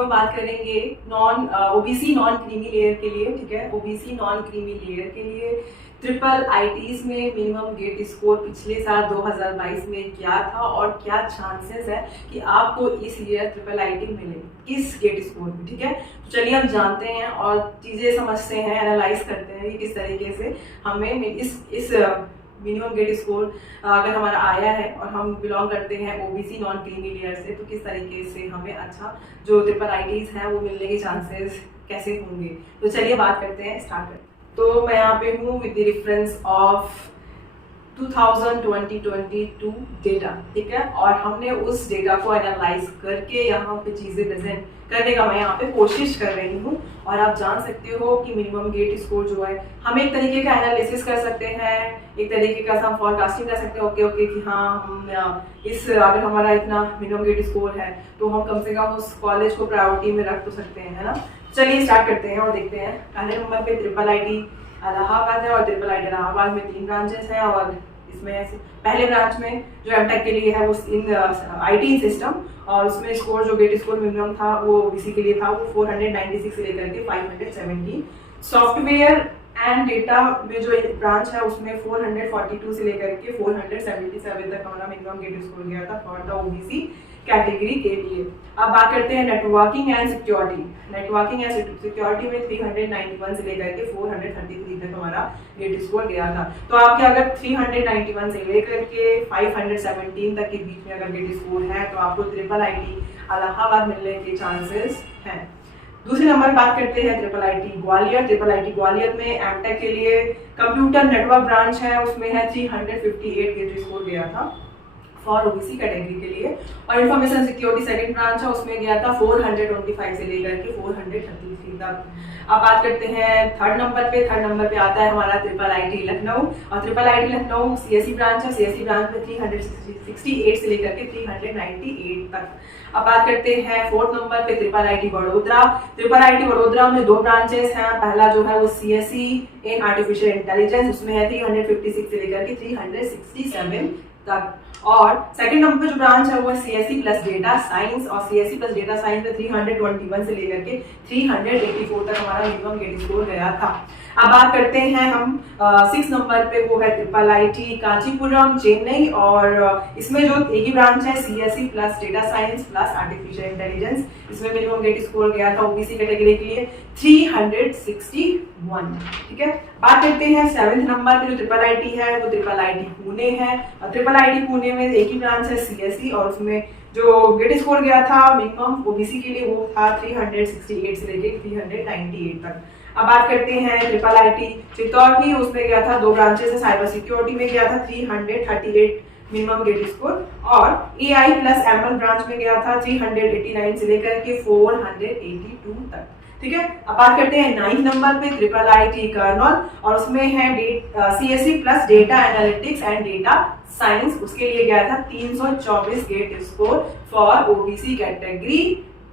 Video में बात करेंगे non OBC non creamy layer के लिए। ठीक है, ओबीसी नॉन क्रीमी लेयर के लिए ट्रिपल आईटीज में मिनिमम गेट स्कोर पिछले साल 2022 में क्या था और क्या चांसेस है कि आपको इस ईयर ट्रिपल आईटी मिले किस गेट स्कोर में। ठीक है, तो चलिए हम जानते हैं और चीजें समझते हैं, एनालाइज करते हैं कि किस तरीके से हमें इस मिनिमम गेट स्कोर अगर हमारा आया है और हम बिलोंग करते हैं ओबीसी नॉन क्रीमी लेयर से, तो किस तरीके से हमें अच्छा जो ट्रिपल आईटीज हैं वो मिलने के चांसेस कैसे होंगे। तो चलिए बात करते हैं, स्टार्ट करते हैं। तो मैं यहाँ पे हूँ with the reference of 2022 data. ठीक है, और हमने उस डेटा को एनालाइज करके यहाँ पे चीजें प्रेजेंट करने का मैं यहाँ पे कोशिश कर रही हूँ। और आप जान सकते हो कि मिनिमम गेट स्कोर जो है हम एक तरीके का एनालिसिस कर सकते हैं, एक तरीके का हम फॉरकास्टिंग कर सकते हैं। ओके कि हाँ हम इस अगर हमारा इतना मिनिमम गेट स्कोर है तो हम कम से कम उस कॉलेज को प्रायोरिटी में रख तो सकते हैं, है ना। चलिए स्टार्ट करते हैं और देखते हैं। पहले नंबर पे ट्रिपल आईटी इलाहाबाद है और ट्रिपल आईटी इलाहाबाद में 3 ब्रांचेस हैं और इसमें ऐसे पहले ब्रांच में जो एमटेक के लिए है वो इन आईटी सिस्टम, और उसमें स्कोर जो गेट स्कोर मिनिमम था वो ओबीसी के लिए था वो 496 से लेकर के 570। सॉफ्टवेयर एंड डेटा में जो एक ब्रांच है उसमें 442 से लेकर के 477 तक हमारा मिनिमम गेट स्कोर गया था फॉर द ओबीसी कैटेगरी के लिए। अब बात करते हैं networking and security. Networking and security में 391 से लेकर के 433 तक हमारा गेट स्कोर गया था। तो आपके अगर 391 से लेकर के 517 तक के बीच में अगर गेट स्कोर है तो आपको ट्रिपल आईटी इलाहाबाद मिलने के चांसेस हैं। दूसरे नंबर बात करते हैं triple IT Gwalior. Triple IT Gwalior में एमटेक के लिए कंप्यूटर नेटवर्क ब्रांच है, उसमें है 358 गेट स्कोर गया था फॉर ओबीसी कैटेगरी के लिए। और इंफॉर्मेशन सिक्योरिटी सेकंड ब्रांच है, उसमें गया था 425 से लेकर के 433 तक। अब बात करते हैं थर्ड नंबर पे। थर्ड नंबर पे आता है हमारा ट्रिपल आईटी लखनऊ, और triple IT Lucknow CSC branch है। सीएससी ब्रांच में 368 से लेकर के 398 तक। अब बात करते हैं फोर्थ नंबर पे triple IT Vadodara. Triple IT Vadodara में 2 ब्रांचेस हैं। पहला जो है वो सीएससी इन आर्टिफिशियल इंटेलिजेंस, उसमें है 356 से लेकर के 367 तक। और सेकंड नंबर पे जो ब्रांच है वो है सीएससी प्लस डेटा साइंस, और सीएससी प्लस डेटा साइंस में 321 से लेकर के 384 तक हमारा मिनिमम गेट स्कोर गया था। अब बात करते हैं हम 6 नंबर पे, वो है ट्रिपल आईटी कांचीपुरम चेन्नई, और इसमें जो एक ही ब्रांच है CSC plus data science plus artificial intelligence, इसमें मिनिमम गेट स्कोर गया था ओबीसी कैटेगरी के लिए 361। ठीक है, बात करते हैं 7th नंबर पे जो ट्रिपल आईटी है वो ट्रिपल आईटी पुणे है। और ट्रिपल आईटी पुणे में एक ही ब्रांच है सीएससी, और उसमें जो गेट स्कोर गया था मिनिमम ओबीसी के लिए वो था 368 से लेकर 398 तक। अब बात करते हैं ट्रिपल आईटी चित्तौड़गढ़, उसमें गया था 2 ब्रांचेस है, साइबर सिक्योरिटी में गया था 338 मिनिमम गेट स्कोर, और एआई प्लस एमएल ब्रांच में गया था 389 से लेकर के 482 तक। ठीक है, अब बात करते हैं 9th नंबर पे ट्रिपल आईटी कर्नल, और उसमें है CSC plus data analytics and data science, उसके लिए गया था 324 GATE score for OBC category.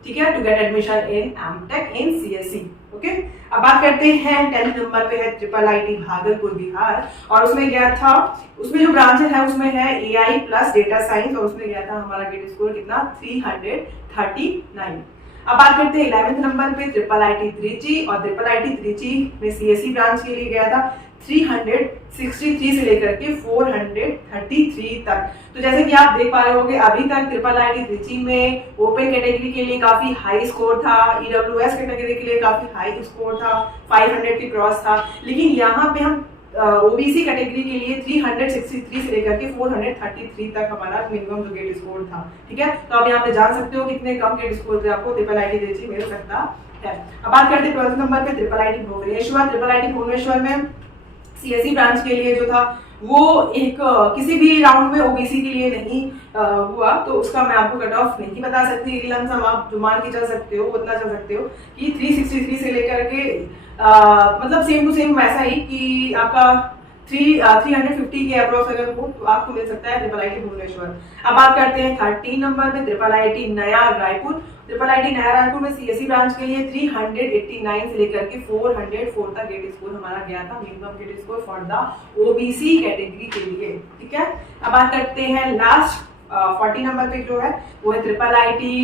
ठीक है, to get admission in MTech in CSC. Okay, अब बात करते हैं 10th नंबर पे है ट्रिपल आईटी भागलपुर बिहार, और उसमें गया था, उसमें जो ब्रांच है उसमें है एआई प्लस डेटा साइंस, और उसमें गया था हमारा गेट स्कोर कितना 339। अब बात करते हैं 11th नंबर पे ट्रिपल आईटी त्रिची, और ट्रिपल आईटी त्रिची में सीएससी ब्रांच के लिए गया था 363 से लेकर के 433 तक। तो जैसे कि आप देख पा रहे होंगे अभी तक ट्रिपल आईटी त्रिची में ओपन कैटेगरी के लिए काफी हाई स्कोर था, ईडब्ल्यूएस कैटेगरी के लिए काफी हाई स्कोर था, 500 के क्रॉस था, लेकिन यहाँ पे हम ओबीसी कैटेगरी के लिए 363 से लेकर के 433 तक हमारा मिनिमम जो गेट स्कोर था। ठीक है, तो आप यहाँ पे जान सकते हो कितने कम गेट स्कोर पे आपको ट्रिपल आईटी त्रिची मिल सकता है। अब बात करते हैं 12th नंबर पे triple IT Bhubaneswar. Triple IT Bhubaneswar में सीएससी ब्रांच के लिए जो था वो एक किसी भी राउंड में ओबीसी के लिए नहीं हुआ, तो उसका मैं आपको कट ऑफ नहीं बता सकती, लमसम आप जो मान के चल सकते हो उतना चल सकते हो कि 363 से लेकर के मतलब सेम टू सेम वैसा ही कि आपका 350 के अप्रोक्स अगर हो तो आपको मिल सकता है ट्रिपल आईटी भुवनेश्वर। अब बात करते हैं 13 नंबर पे ट्रिपल आईटी नया रायपुर। ट्रिपल आईटी नया रायपुर में सीएससी ब्रांच के लिए 389 से लेकर के 404 तक गेट स्कोर हमारा गया था, minimum GATE score for the OBC category के लिए। ठीक है, अब बात करते हैं लास्ट 40 नंबर पे जो है वो है ट्रिपल आईटी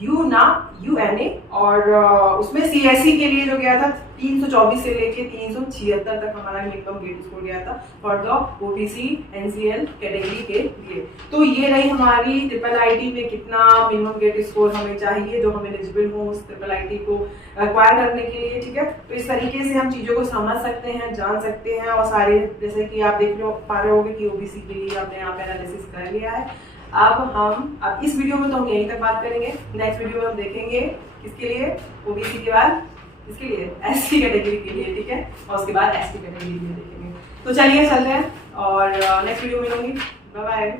UNA और उसमें CSE के लिए जो गया था 324 से लेके 376 तक हमारा मिनिमम गेट स्कोर गया था for the OBC NCL category के लिए। तो ये रही हमारी IIIT में कितना मिनिमम गेट स्कोर हमें चाहिए जो हम एलिजिबल हो उस IIIT को एक्वायर करने के लिए, ठीक है। तो इस तरीके से हम चीज़ों को समझ सकते हैं, जान सकते हैं और सारे जैसे कि आप देख पा रहे होंगे कि OBC के लिए हमने यहाँ पे एनालिसिस कर लिया है। अब इस वीडियो में तो हम यहीं तक बात करेंगे, नेक्स्ट वीडियो में हम देखेंगे किसके लिए, OBC के बाद इसके लिए SC कैटेगरी के लिए, ठीक है, और उसके बाद ST कैटेगरी के लिए देखेंगे। तो चलिए चल रहे हैं और नेक्स्ट वीडियो में मिलूंगी, बाय बाय।